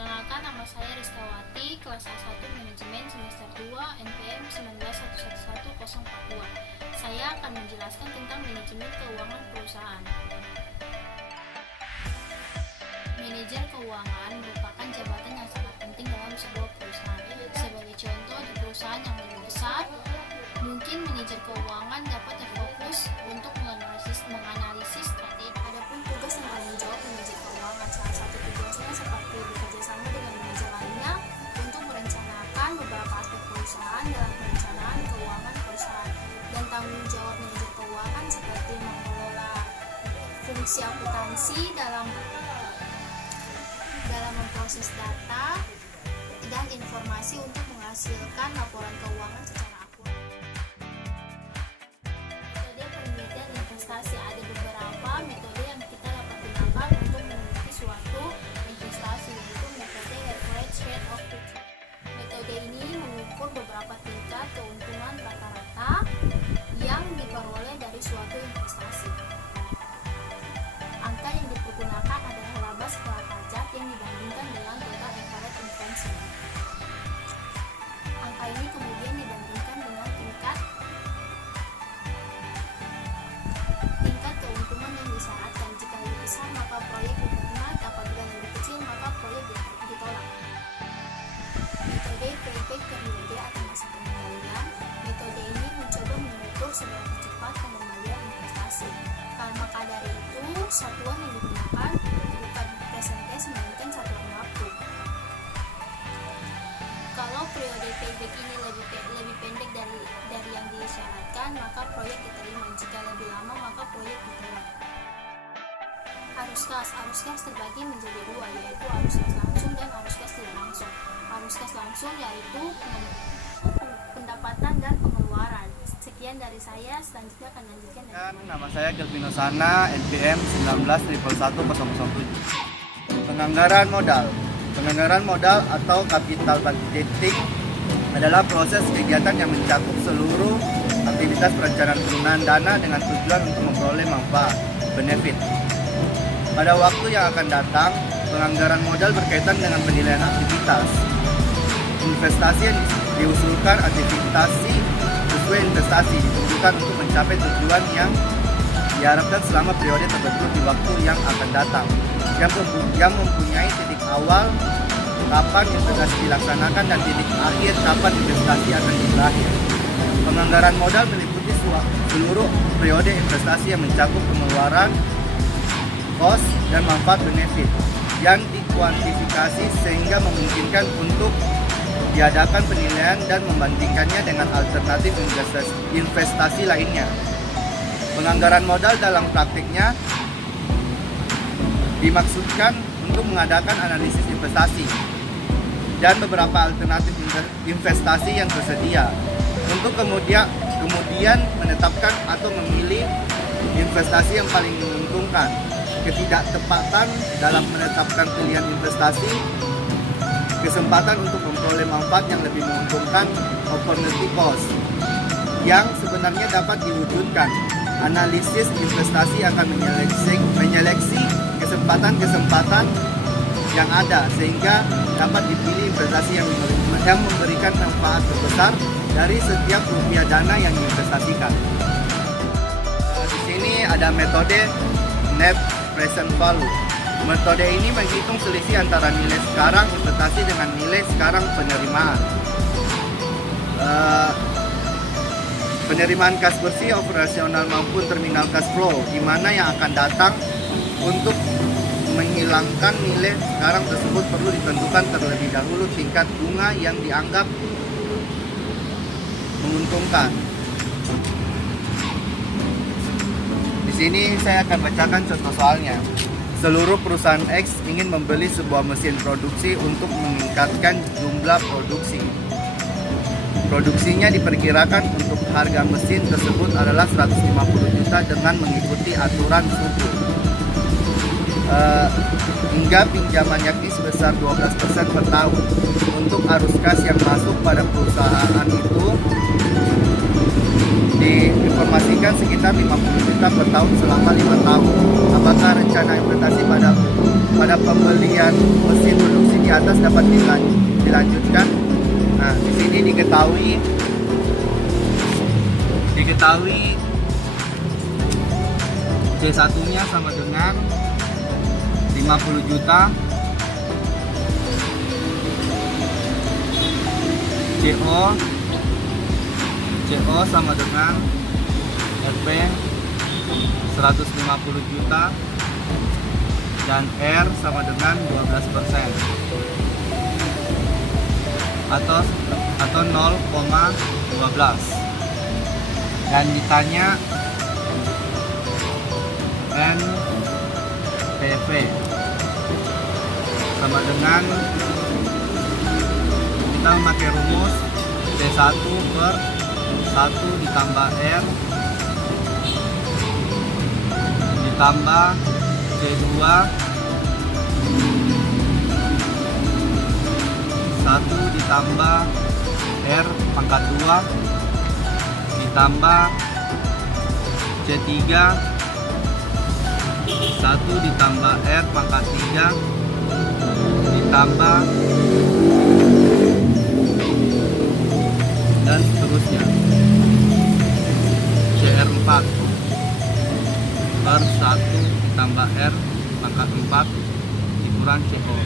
Perkenalkan, nama saya Rizkawati, kelas A1 Manajemen semester 2 NPM 1911042. Saya akan menjelaskan tentang manajemen keuangan perusahaan. Manajer keuangan merupakan jabatan yang sangat penting dalam sebuah perusahaan. Sebagai contoh, di perusahaan yang lebih besar, mungkin manajer keuangan dapat berfokus untuk menganalisis strategi. Adapun tugas dan tanggung jawab manajer keuangan, salah satu tugasnya seperti bekerjasama dengan manajer lainnya untuk merencanakan beberapa aspek perusahaan dalam perencanaan keuangan perusahaan. Dan tanggung jawab manajer keuangan seperti mengelola fungsi akuntansi dalam memproses data dan informasi untuk menghasilkan laporan keuangan secara akurat. Metode penelitian investasi, ada beberapa metode yang kita dapat gunakan untuk meneliti suatu investasi, yaitu metode average rate of return. Metode ini mengukur beberapa tingkat keuntungan rata-rata yang diperoleh dari suatu investasi. Angka yang dipergunakan adalah laba setelah pajak yang dibandingkan dengan total average investment. Angka ini kemudian dibandingkan dengan tingkat keuntungan yang disyaratkan. Jika lebih besar maka proyek diterima, apabila lebih kecil maka proyek ditolak. Metode payback periode atau masa pengembalian. Metode ini mencoba mengukur seberapa cepat pengembalian investasi. Maka dari itu, satuan yang digunakan bukan persentase melainkan satuan waktu. Kalau periode payback ini lebih pendek dari yang disyaratkan, maka proyek diterima. Jika lebih lama, maka proyek ditolak. Arus kas terbagi menjadi dua, yaitu arus kas langsung dan arus kas tidak langsung. Arus kas langsung yaitu pendapatan dan pengeluaran. Sekian dari saya, selanjutnya akan lanjutkan. Nama saya Kelvin Osana, NPM 1911007. Penganggaran modal. Penganggaran modal atau capital budgeting adalah proses kegiatan yang mencakup seluruh aktivitas perencanaan penggunaan dana dengan tujuan untuk memperoleh manfaat, benefit. Pada waktu yang akan datang, penganggaran modal berkaitan dengan penilaian aktivitas. Investasi yang diusulkan sesuai investasi ditujukan untuk mencapai tujuan yang diharapkan selama periode tertentu di waktu yang akan datang, yang mempunyai titik awal kapan investasi dilaksanakan dan titik akhir kapan investasi akan berakhir. Penganggaran modal meliputi seluruh periode investasi yang mencakup pengeluaran, cost, dan manfaat benefit yang dikuantifikasi sehingga memungkinkan untuk diadakan penilaian dan membandingkannya dengan alternatif investasi lainnya. Penganggaran modal dalam praktiknya dimaksudkan untuk mengadakan analisis investasi dan beberapa alternatif investasi yang tersedia untuk kemudian menetapkan atau memilih investasi yang paling menguntungkan. Ketidaktepatan dalam menetapkan pilihan investasi, kesempatan untuk memperoleh manfaat yang lebih menguntungkan, opportunity cost, yang sebenarnya dapat diwujudkan. Analisis investasi akan menyeleksi kesempatan-kesempatan yang ada sehingga dapat dipilih investasi yang memberikan manfaat terbesar dari setiap rupiah dana yang diinvestasikan. Di sini ada metode net present value. Metode ini menghitung selisih antara nilai sekarang investasi dengan nilai sekarang penerimaan. Penerimaan kas bersih operasional maupun terminal cash flow, di mana yang akan datang untuk menghilangkan nilai sekarang tersebut perlu ditentukan terlebih dahulu tingkat bunga yang dianggap menguntungkan. Di sini saya akan bacakan contoh soalnya. Seluruh perusahaan X ingin membeli sebuah mesin produksi untuk meningkatkan jumlah produksi. Produksinya diperkirakan untuk harga mesin tersebut adalah 150 juta dengan mengikuti aturan suku. Hingga pinjaman yakni sebesar 12% per tahun. Untuk arus kas yang masuk pada perusahaan itu diinformasikan sekitar 50 juta per tahun selama 5 tahun. Apakah rencana investasi pada pembelian mesin produksi di atas dapat dilanjutkan. Nah, di sini diketahui C1-nya sama dengan 50 juta, CO sama dengan RP 150 juta, dan R sama dengan 12% atau 0,12. Dan ditanya NPV sama dengan, kita memakai rumus C1 per 1 ditambah R ditambah C2 1 ditambah R pangkat 2 ditambah C3 1 ditambah R pangkat 3 ditambah dan seterusnya CR4 per 1 ditambah R pangkat 4 dikurang CO.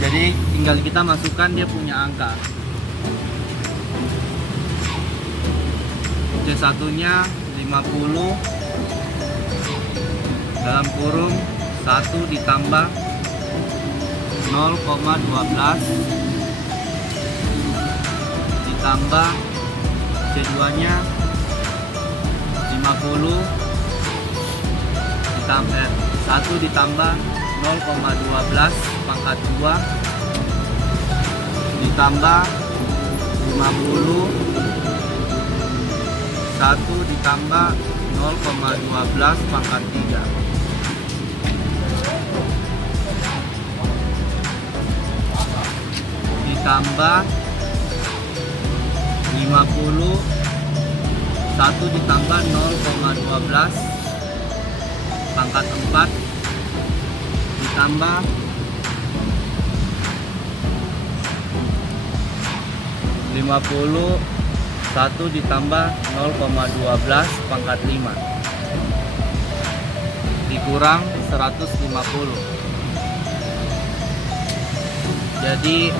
Jadi tinggal kita masukkan dia punya angka. C1 nya 50 dalam kurung 1 ditambah 0,12 ditambah C2 nya 50 ditambah 1 ditambah 0,12 pangkat 2 ditambah 50 1 ditambah 0,12 pangkat 3 ditambah 50 1 ditambah 0,12 pangkat 4 ditambah 50 1 ditambah 0,12 pangkat 5 dikurang 150. Jadi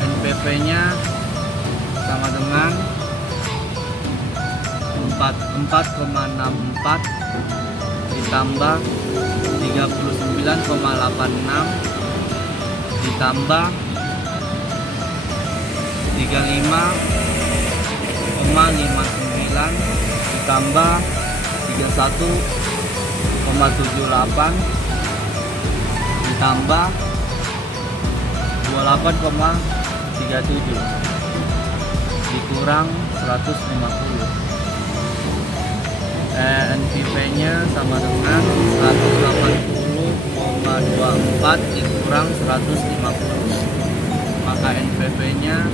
NPV nya sama dengan 4,64 ditambah 39,86 ditambah 35,59 ditambah 31,78 ditambah 28,37 dikurang 150. NPV nya sama dengan 180,24 dikurang 150, maka NPV nya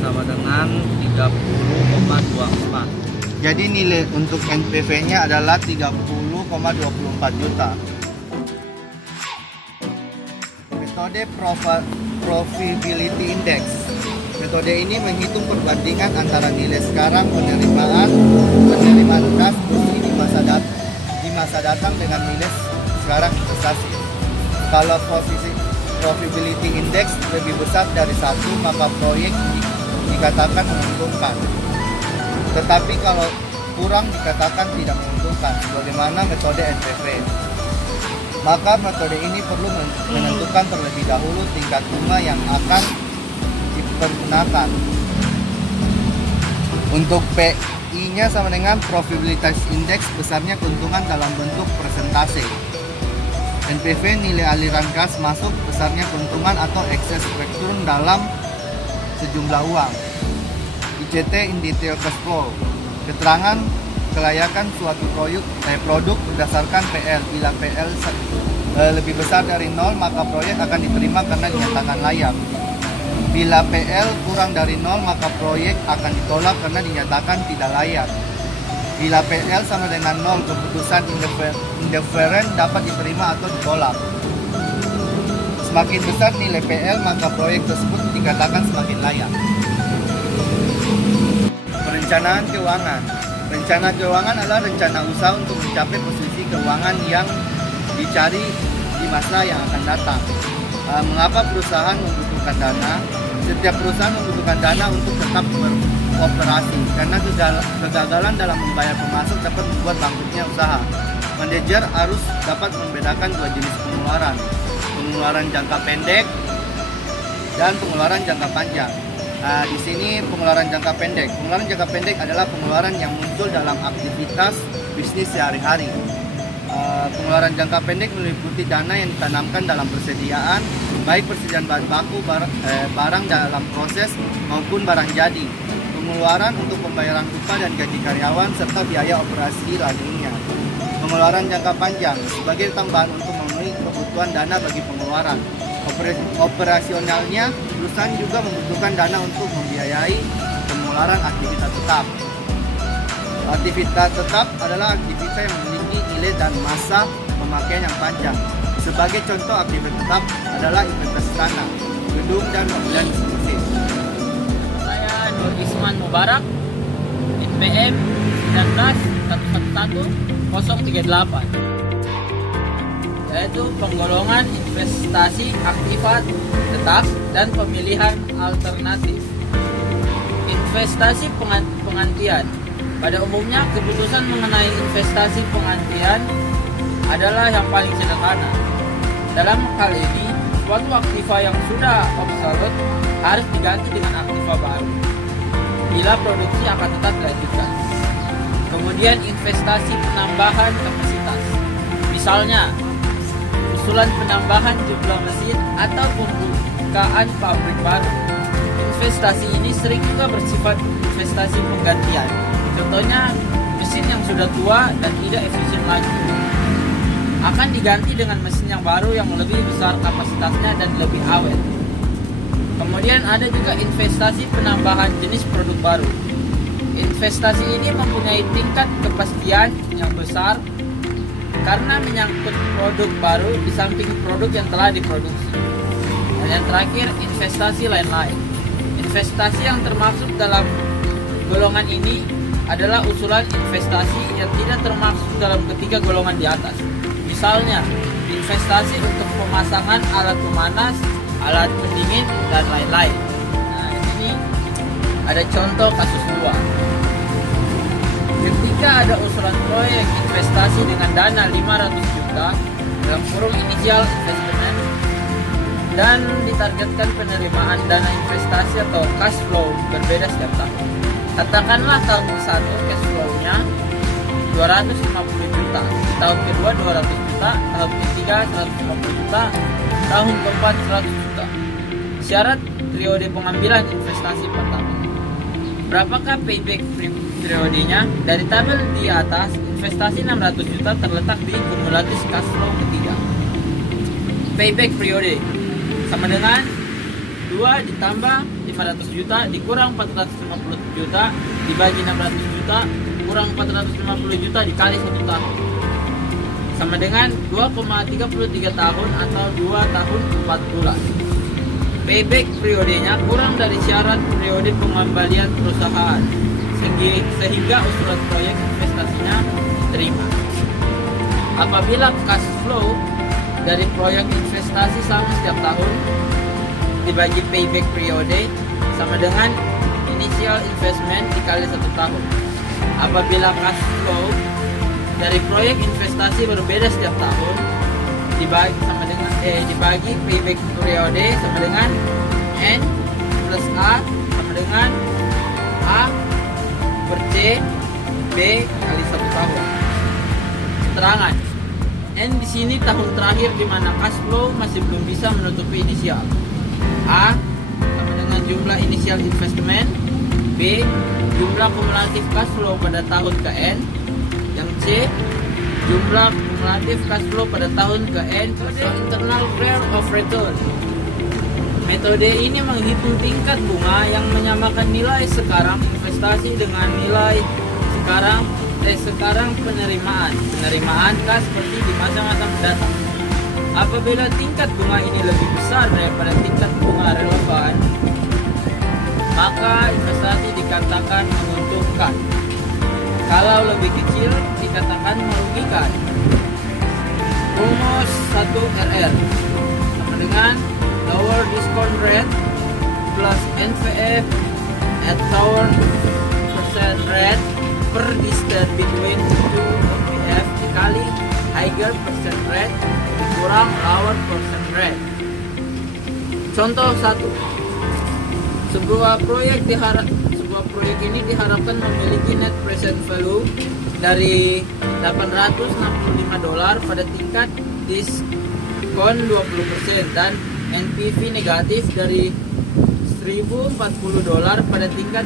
sama dengan 30,24. Jadi nilai untuk NPV nya adalah 30,24 juta. Metode Profitability Index. Metode ini menghitung perbandingan antara nilai sekarang penerimaan kas bumi di masa datang dengan nilai sekarang investasi. Kalau Profitability Index lebih besar dari 1, maka proyek dikatakan menguntungkan. Tetapi kalau kurang dikatakan tidak menguntungkan, sebagaimana metode NPV. Maka metode ini perlu menentukan terlebih dahulu tingkat bunga yang akan dipergunakan. Untuk PI-nya sama dengan Profitability Index, besarnya keuntungan dalam bentuk persentase. NPV nilai aliran kas masuk, besarnya keuntungan atau excess return dalam sejumlah uang. ICT in detail cash flow. Keterangan kelayakan suatu produk berdasarkan PL. Bila PL lebih besar dari 0, maka proyek akan diterima karena dinyatakan layak. Bila PL kurang dari 0, maka proyek akan ditolak karena dinyatakan tidak layak. Bila PL sama dengan 0, keputusan indiferen dapat diterima atau ditolak. Semakin besar nilai PL, maka proyek tersebut dikatakan semakin layak. Perencanaan keuangan. Rencana keuangan adalah rencana usaha untuk mencapai posisi keuangan yang dicari di masa yang akan datang. Mengapa perusahaan membutuhkan dana? Setiap perusahaan membutuhkan dana untuk tetap beroperasi, karena kegagalan dalam membayar pemasok dapat membuat bangkrutnya usaha. Manajer harus dapat membedakan dua jenis pengeluaran, pengeluaran jangka pendek dan pengeluaran jangka panjang. Nah, di sini pengeluaran jangka pendek. Pengeluaran jangka pendek adalah pengeluaran yang muncul dalam aktivitas bisnis sehari-hari. Pengeluaran jangka pendek meliputi dana yang ditanamkan dalam persediaan, baik persediaan bahan baku, barang dalam proses maupun barang jadi. Pengeluaran untuk pembayaran upah dan gaji karyawan serta biaya operasi lainnya. Pengeluaran jangka panjang sebagai tambahan untuk memenuhi kebutuhan dana bagi pengeluaran. Operasionalnya, perusahaan juga membutuhkan dana untuk membiayai pengeluaran aktivitas tetap. Aktivitas tetap adalah aktivitas yang memiliki nilai dan masa pemakaian yang panjang. Sebagai contoh aktivitas tetap adalah investasi tanah, gedung, dan pembelian mesin. Saya Nur Isman Mubarak, NPM 19111-038, yaitu penggolongan investasi aktifat tetap dan pemilihan alternatif. Investasi pengantian. Pada umumnya, keputusan mengenai investasi pengantian adalah yang paling sederhana. Dalam hal ini, suatu aktiva yang sudah obsolete harus diganti dengan aktiva baru bila produksi akan tetap dilanjutkan. Kemudian investasi penambahan kapasitas. Misalnya, usulan penambahan jumlah mesin atau pembukaan pabrik baru. Investasi ini sering juga bersifat investasi penggantian. Contohnya, mesin yang sudah tua dan tidak efisien lagi akan diganti dengan mesin yang baru yang lebih besar kapasitasnya dan lebih awet. Kemudian ada juga investasi penambahan jenis produk baru. Investasi ini mempunyai tingkat kepastian yang besar karena menyangkut produk baru di samping produk yang telah diproduksi. Dan yang terakhir, investasi lain-lain. Investasi yang termasuk dalam golongan ini adalah usulan investasi yang tidak termasuk dalam ketiga golongan di atas. Misalnya, investasi untuk pemasangan alat pemanas, alat pendingin, dan lain-lain. Nah, ini ada contoh kasus dua. Ketika ada usulan proyek investasi dengan dana 500 juta dalam kurung inisial investment dan ditargetkan penerimaan dana investasi atau cash flow berbeda setiap tahun. Katakanlah tahun ke-1 cash flow-nya 250 juta, tahun kedua 200 juta, tahun ketiga 150 juta, tahun keempat 100 juta. Syarat periode pengambilan investasi pertama. Berapakah payback periodenya? Dari tabel di atas, investasi 600 juta terletak di kumulatif cash flow ketiga. Payback periode sama dengan 2 ditambah 500 juta dikurang 450 juta dibagi 600 juta kurang 450 juta dikali 1 tahun sama dengan 2,33 tahun atau 2 tahun 4 bulan. Payback periodenya kurang dari syarat periode pengembalian perusahaan sehingga usulan proyek investasinya diterima. Apabila cash flow dari proyek investasi sama setiap tahun dibagi payback periode sama dengan initial investment dikali 1 tahun. Apabila cash flow dari proyek investasi berbeda setiap tahun dibagi payback periode sama dengan N plus A sama dengan A per C B kali 1 tahun. Keterangan N di sini tahun terakhir di mana cash flow masih belum bisa menutupi inisial. A sama dengan jumlah initial investment, B jumlah kumulatif cash flow pada tahun ke N, yang C jumlah kumulatif cash flow pada tahun ke N atau internal rate of return. Metode ini menghitung tingkat bunga yang menyamakan nilai sekarang investasi dengan nilai sekarang sekarang penerimaan kas seperti di masa-masa mendatang. Apabila tingkat bunga ini lebih besar daripada tingkat bunga relevan, maka investasi dikatakan menguntungkan. Kalau lebih kecil, dikatakan merugikan. Rumus 1 RR sama dengan lower discount rate plus NVF at lower percent rate per distance between two NVF dikali higher percent rate dikurang lower percent rate. Contoh 1. Sebuah proyek ini diharapkan memiliki net present value dari $865 pada tingkat diskon 20% dan NPV negatif dari $1.040 pada tingkat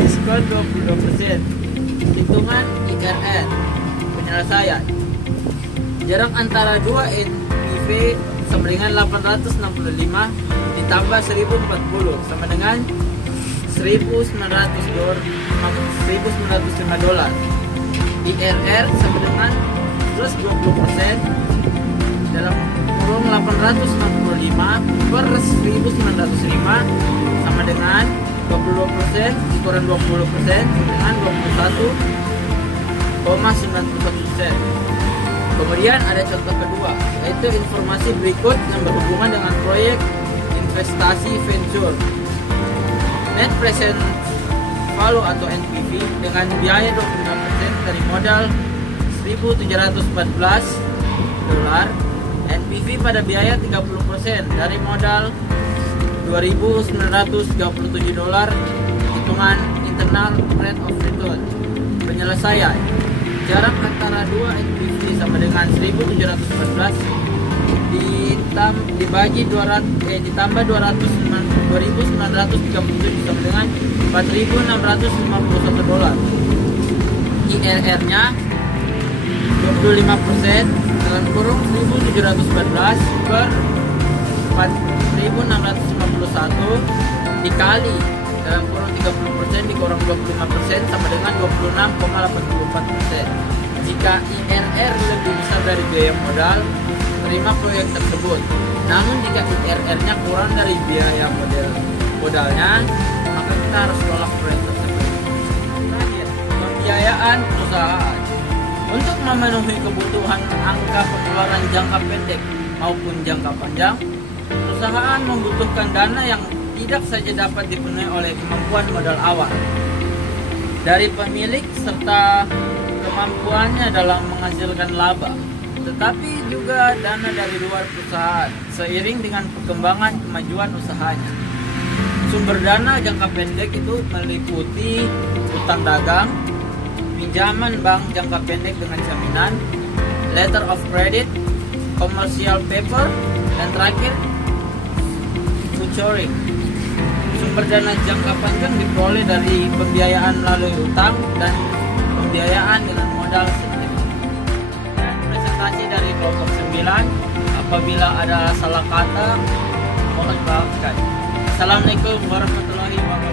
diskon 22%. Hitungan IRR. Penyelesaian. Jarak antara dua NPV sama dengan 865 ditambah 1040 sama dengan $1.905. IRR sama dengan plus 20% dalam kurung 865 per 1905 sama dengan 22% dikurang 20% dengan 21,91%. Kemudian ada contoh kedua, yaitu informasi berikut yang berhubungan dengan proyek investasi venture. Net present value atau NPV dengan biaya 25% dari modal $1.714, NPV pada biaya 30% dari modal $2.937, hitungan internal rate of return. Penyelesaian. Jarak antara dua NPV sama dengan 1.714 dibagi 200 ditambah 2.937 sama dengan $4.651. IRR-nya 25% dalam kurung 1.714 per 4.651 dikali dalam kurung 30% dikurang 25% sama dengan 26,84%. Jika IRR lebih besar dari biaya modal, terima proyek tersebut. Namun jika IRR-nya kurang dari biaya modalnya, maka kita harus tolak proyek tersebut. Terakhir, pembiayaan perusahaan. Untuk memenuhi kebutuhan angka pengeluaran jangka pendek maupun jangka panjang, perusahaan membutuhkan dana yang tidak saja dapat dipenuhi oleh kemampuan modal awal dari pemilik serta kemampuannya dalam menghasilkan laba, tetapi juga dana dari luar perusahaan seiring dengan perkembangan kemajuan usahanya. Sumber dana jangka pendek itu meliputi utang dagang, pinjaman bank jangka pendek dengan jaminan, letter of credit, commercial paper, dan terakhir futuring. Sumber dana jangka panjang diperoleh dari pembiayaan melalui utang dan pembiayaan dengan modal sendiri. Dan presentasi dari kelompok 9, apabila ada salah kata mohon maafkan. Assalamualaikum warahmatullahi wabarakatuh.